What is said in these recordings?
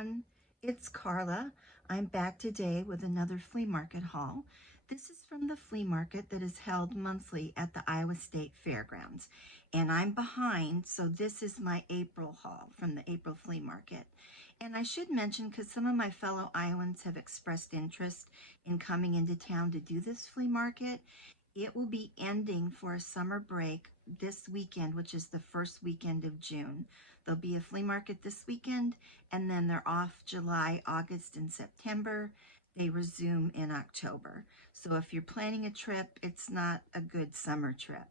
everyone, it's Carla. I'm back today with another flea market haul. This is from the flea market that is held monthly at the Iowa State Fairgrounds. And I'm behind, so this is my April haul from the April flea market. And I should mention, because some of my fellow Iowans have expressed interest in coming into town to do this flea market, it will be ending for a summer break this weekend, which is the first weekend of June. There'll be a flea market this weekend, and then they're off July, August, and September. They resume in October. So if you're planning a trip, it's not a good summer trip.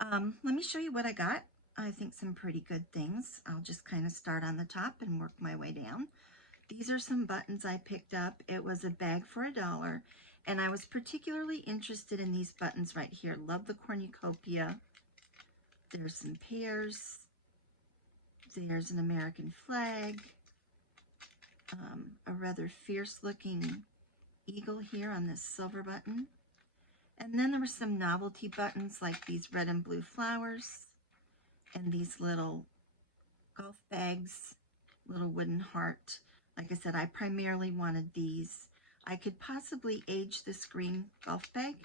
Let me show you what I got. I think some pretty good things. I'll just kind of start on the top and work my way down. These are some buttons I picked up. It was a bag for $1, and I was particularly interested in these buttons right here. Love the cornucopia. There's some pears. There's an American flag. A rather fierce-looking eagle here on this silver button. And then there were some novelty buttons like these red and blue flowers and these little golf bags, little wooden heart. Like I said, I primarily wanted these. I could possibly age this green golf bag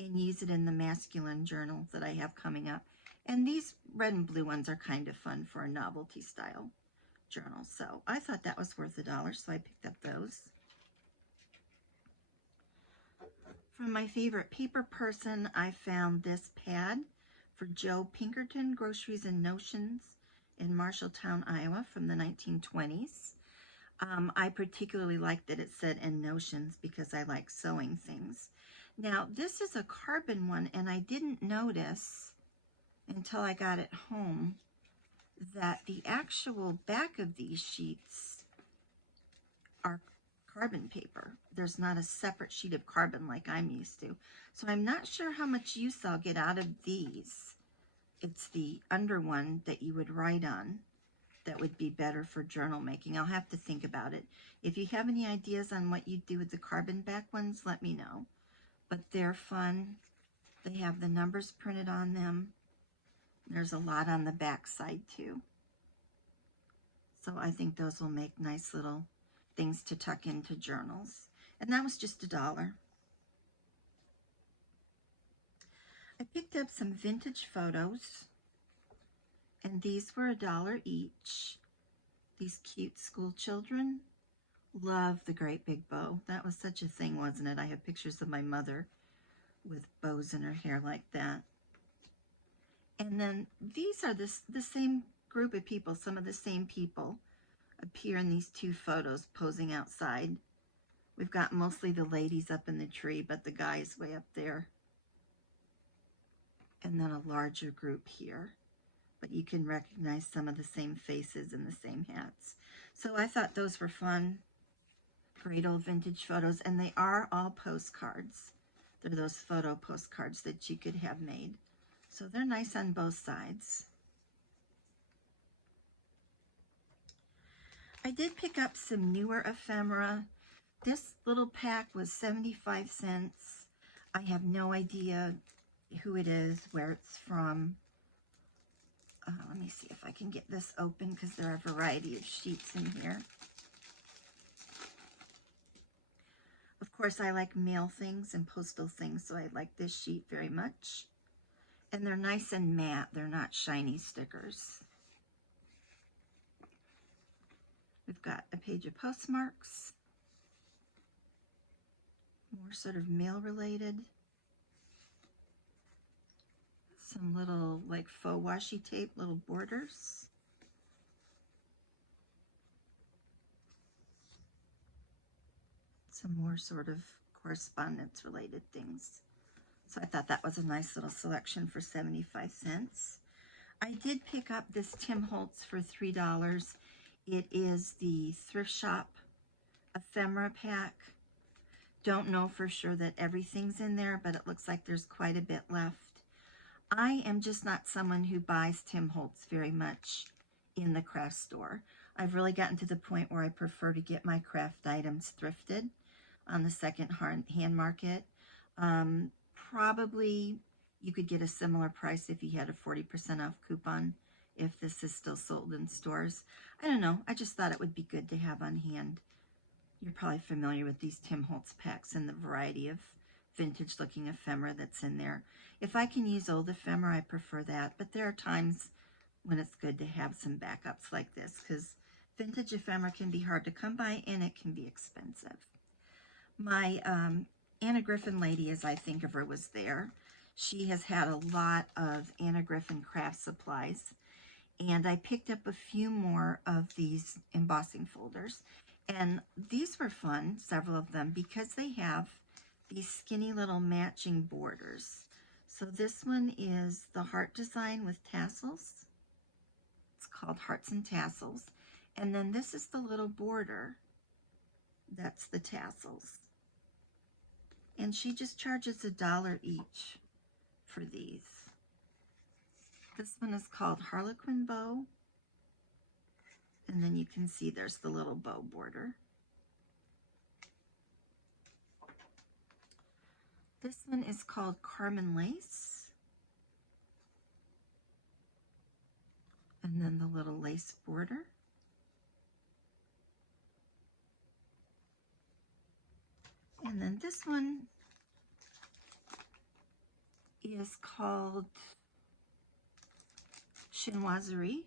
and use it in the masculine journal that I have coming up. And these red and blue ones are kind of fun for a novelty style journal. So I thought that was worth $1, so I picked up those. From my favorite paper person, I found this pad for Joe Pinkerton, Groceries and Notions in Marshalltown, Iowa from the 1920s. I particularly liked that it said "and notions" because I like sewing things. Now, this is a carbon one, and I didn't notice until I got it home that the actual back of these sheets are carbon paper. There's not a separate sheet of carbon like I'm used to. So I'm not sure how much use I'll get out of these. It's the under one that you would write on that would be better for journal making. I'll have to think about it. If you have any ideas on what you do with the carbon back ones, let me know. But they're fun. They have the numbers printed on them. There's a lot on the back side too. So I think those will make nice little things to tuck into journals. And that was just $1. I picked up some vintage photos, and these were $1 each. These cute school children. Love the great big bow. That was such a thing, wasn't it? I have pictures of my mother with bows in her hair like that. And then these are the same group of people. Some of the same people appear in these two photos posing outside. We've got mostly the ladies up in the tree, but the guys way up there. And then a larger group here. But you can recognize some of the same faces and the same hats. So I thought those were fun. Great old vintage photos, and they are all postcards. They're those photo postcards that you could have made. So they're nice on both sides. I did pick up some newer ephemera. This little pack was 75 cents. I have no idea who it is, where it's from. Let me see if I can get this open because there are a variety of sheets in here. Of course, I like mail things and postal things, so I like this sheet very much. And they're nice and matte. They're not shiny stickers. We've got a page of postmarks. More sort of mail related. Some little like faux washi tape, little borders. Some more sort of correspondence related things. So I thought that was a nice little selection for 75 cents. I did pick up this Tim Holtz for $3. It is the thrift shop ephemera pack. Don't know for sure that everything's in there, but it looks like there's quite a bit left. I am just not someone who buys Tim Holtz very much in the craft store. I've really gotten to the point where I prefer to get my craft items thrifted on the second-hand market. Probably you could get a similar price if you had a 40% off coupon if this is still sold in stores. I don't know. I just thought it would be good to have on hand. You're probably familiar with these Tim Holtz packs and the variety of vintage-looking ephemera that's in there. If I can use old ephemera, I prefer that, but there are times when it's good to have some backups like this because vintage ephemera can be hard to come by and it can be expensive. My Anna Griffin lady, as I think of her, was there. She has had a lot of Anna Griffin craft supplies, and I picked up a few more of these embossing folders. And these were fun, several of them, because they have these skinny little matching borders. So this one is the heart design with tassels. It's called Hearts and Tassels. And then this is the little border. That's the tassels. And she just charges $1 each for these. This one is called Harlequin Bow. And then you can see there's the little bow border. This one is called Carmen Lace. And then the little lace border. And then this one is called Chinoiserie.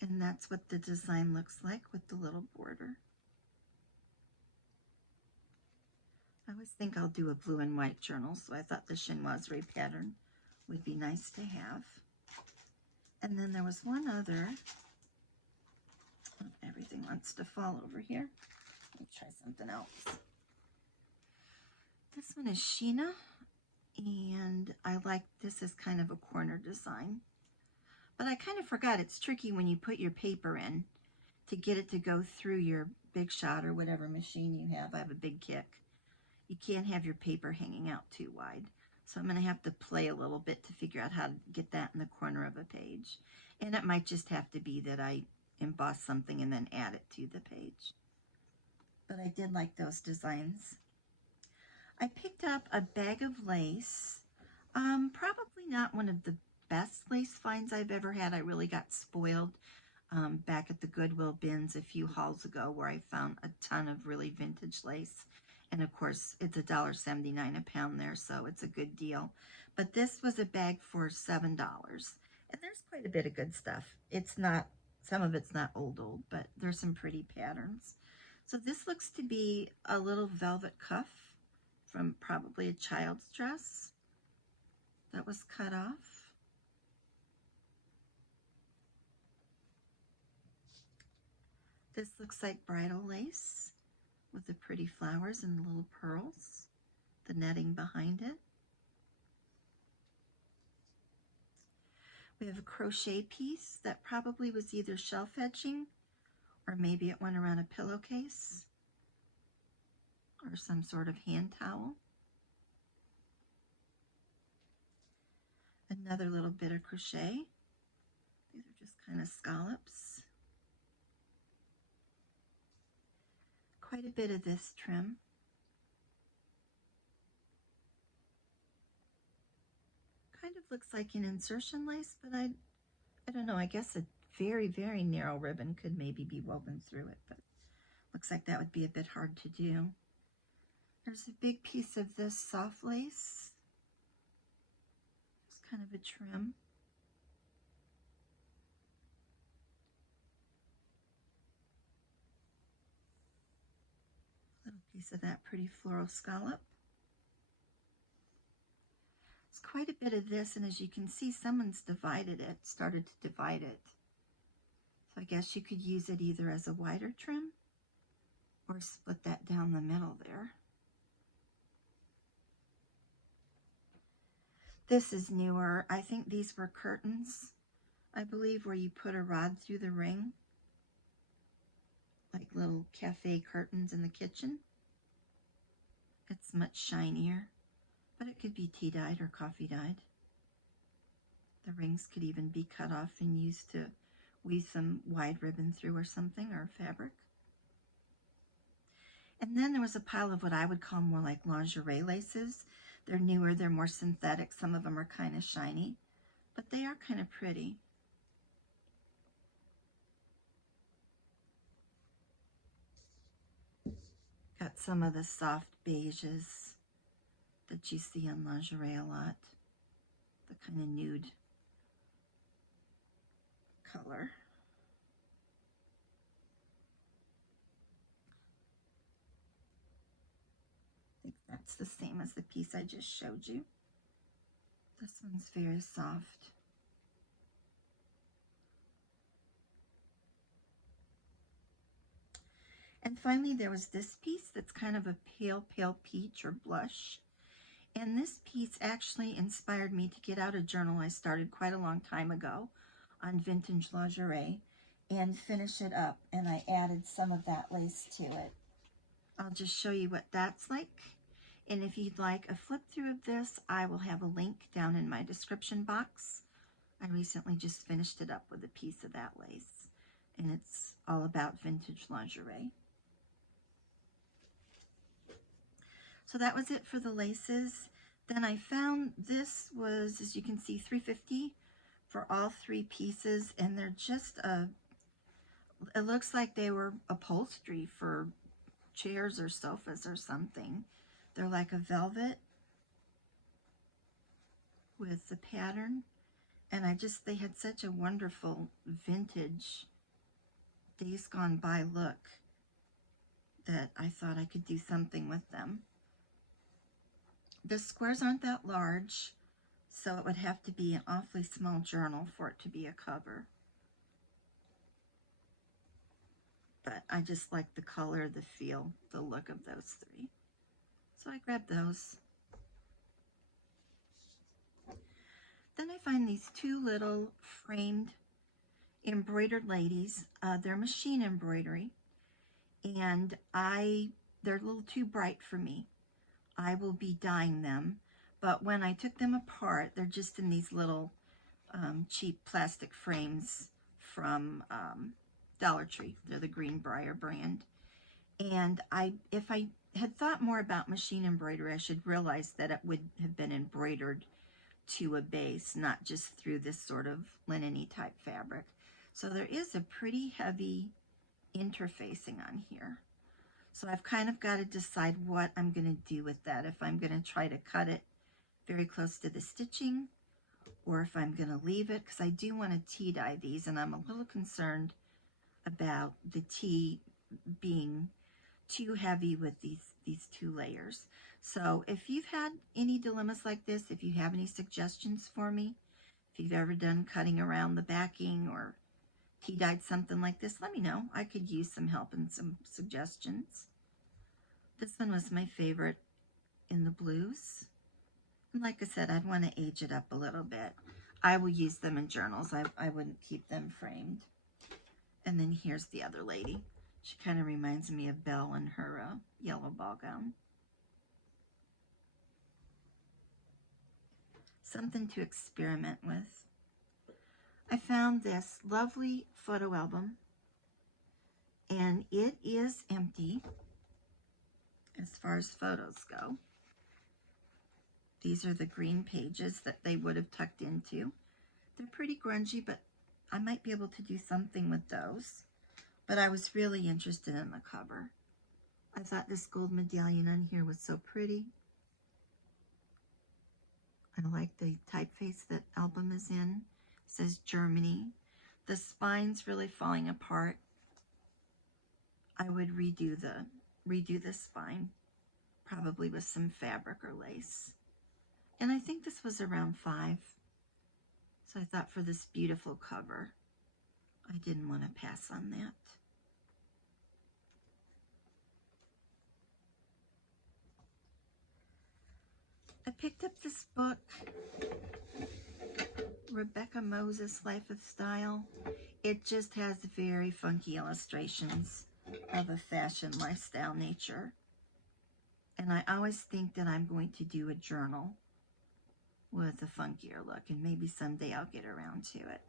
And that's what the design looks like with the little border. I always think I'll do a blue and white journal, so I thought the chinoiserie pattern would be nice to have. And then there was one other. Oh, everything wants to fall over here. Let me try something else. This one is Sheena, and I like this as kind of a corner design. But I kind of forgot it's tricky when you put your paper in to get it to go through your Big Shot or whatever machine you have. I have a Big Kick. You can't have your paper hanging out too wide. So I'm going to have to play a little bit to figure out how to get that in the corner of a page. And it might just have to be that I emboss something and then add it to the page. But I did like those designs. I picked up a bag of lace. Probably not one of the best lace finds I've ever had. I really got spoiled back at the Goodwill bins a few hauls ago where I found a ton of really vintage lace. And of course, it's $1.79 a pound there, so it's a good deal. But this was a bag for $7. And there's quite a bit of good stuff. It's not, some of it's not old, but there's some pretty patterns. So this looks to be a little velvet cuff from probably a child's dress that was cut off. This looks like bridal lace with the pretty flowers and the little pearls, the netting behind it. We have a crochet piece that probably was either shelf edging or maybe it went around a pillowcase or some sort of hand towel. Another little bit of crochet. These are just kind of scallops. Quite a bit of this trim. Kind of looks like an insertion lace, but I don't know. I guess a very, very narrow ribbon could maybe be woven through it, but looks like that would be a bit hard to do. There's a big piece of this soft lace. It's kind of a trim. Little piece of that pretty floral scallop. There's quite a bit of this, and as you can see, someone's divided it, started to divide it. So I guess you could use it either as a wider trim or split that down the middle there. This is newer. I think these were curtains, I believe, where you put a rod through the ring, like little cafe curtains in the kitchen. It's much shinier, but it could be tea dyed or coffee dyed. The rings could even be cut off and used to weave some wide ribbon through or something, or fabric. And then there was a pile of what I would call more like lingerie laces. They're newer, they're more synthetic. Some of them are kind of shiny, but they are kind of pretty. got some of the soft beiges that you see in lingerie a lot. The kind of nude color. I think that's the same as the piece I just showed you. This one's very soft. And finally, there was this piece that's kind of a pale, pale peach or blush. And this piece actually inspired me to get out a journal I started quite a long time ago on vintage lingerie and finish it up. And I added some of that lace to it. I'll just show you what that's like. And if you'd like a flip through of this, I will have a link down in my description box. I recently just finished it up with a piece of that lace. And it's all about vintage lingerie. So that was it for the laces. Then I found this was, as you can see, $3.50 for all 3 pieces, and they're just it looks like they were upholstery for chairs or sofas or something. They're like a velvet with the pattern, and they had such a wonderful vintage days gone by look that I thought I could do something with them. The squares aren't that large, so it would have to be an awfully small journal for it to be a cover. But I just like the color, the feel, the look of those 3. So I grabbed those. Then I find these 2 little framed embroidered ladies. They're machine embroidery, and they're a little too bright for me. I will be dyeing them, but when I took them apart, they're just in these little cheap plastic frames from Dollar Tree. They're the Greenbrier brand. And if I had thought more about machine embroidery, I should realize that it would have been embroidered to a base, not just through this sort of linen-y type fabric. So there is a pretty heavy interfacing on here. So I've kind of got to decide what I'm going to do with that. If I'm going to try to cut it very close to the stitching, or if I'm going to leave it, because I do want to tea dye these, and I'm a little concerned about the tea being too heavy with these 2 layers. So if you've had any dilemmas like this, if you have any suggestions for me, if you've ever done cutting around the backing or tea dyed something like this, let me know. I could use some help and some suggestions. This one was my favorite in the blues. And like I said, I'd want to age it up a little bit. I will use them in journals. I wouldn't keep them framed. And then here's the other lady. She kind of reminds me of Belle in her yellow ball gown. Something to experiment with. I found this lovely photo album, and it is empty as far as photos go. These are the green pages that they would have tucked into. They're pretty grungy, but I might be able to do something with those. But I was really interested in the cover. I thought this gold medallion on here was so pretty. I like the typeface that album is in. It says Germany. The spine's really falling apart. I would redo the spine, probably with some fabric or lace. And I think this was around $5. So I thought for this beautiful cover, I didn't want to pass on that. I picked up this book, Rebecca Moses' Life of Style. It just has very funky illustrations of a fashion lifestyle nature. And I always think that I'm going to do a journal with a funkier look, and maybe someday I'll get around to it.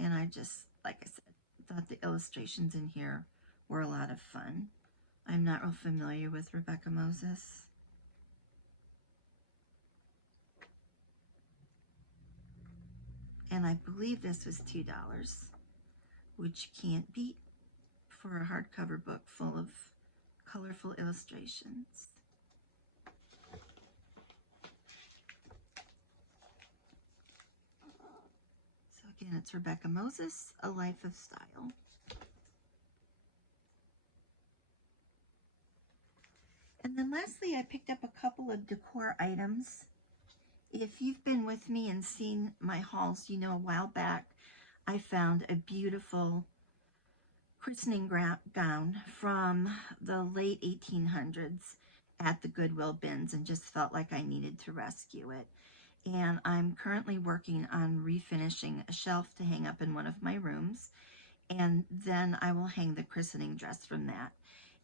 And I just, like I said, thought the illustrations in here were a lot of fun. I'm not real familiar with Rebecca Moses. And I believe this was $2, which you can't beat for a hardcover book full of colorful illustrations. So again, it's Rebecca Moses, A Life of Style. And then lastly, I picked up a couple of decor items. If you've been with me and seen my hauls, you know a while back I found a beautiful christening gown from the late 1800s at the Goodwill bins and just felt like I needed to rescue it. And I'm currently working on refinishing a shelf to hang up in one of my rooms, and then I will hang the christening dress from that.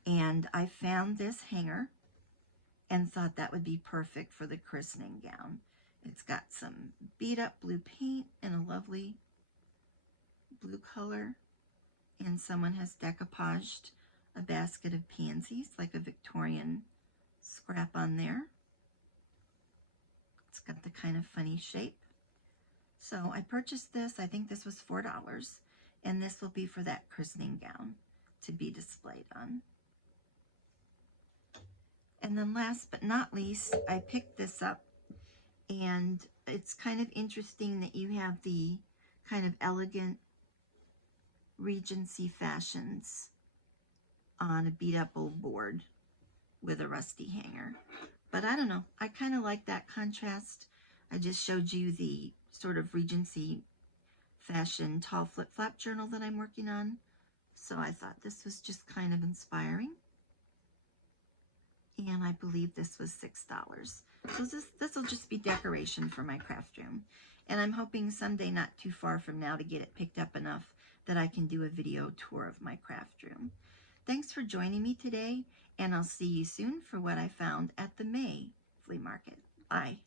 And I found this hanger and thought that would be perfect for the christening gown. It's got some beat up blue paint and a lovely blue color, and someone has decoupaged a basket of pansies, like a Victorian scrap on there. It's got the kind of funny shape. So I purchased this, I think this was $4, and this will be for that christening gown to be displayed on. And then last but not least, I picked this up, and it's kind of interesting that you have the kind of elegant Regency fashions on a beat up old board with a rusty hanger. But I don't know, I kind of like that contrast. I just showed you the sort of Regency fashion tall flip-flop journal that I'm working on, so I thought this was just kind of inspiring. And I believe this was $6. So this will just be decoration for my craft room. And I'm hoping someday not too far from now to get it picked up enough that I can do a video tour of my craft room. Thanks for joining me today, and I'll see you soon for what I found at the May flea market. Bye.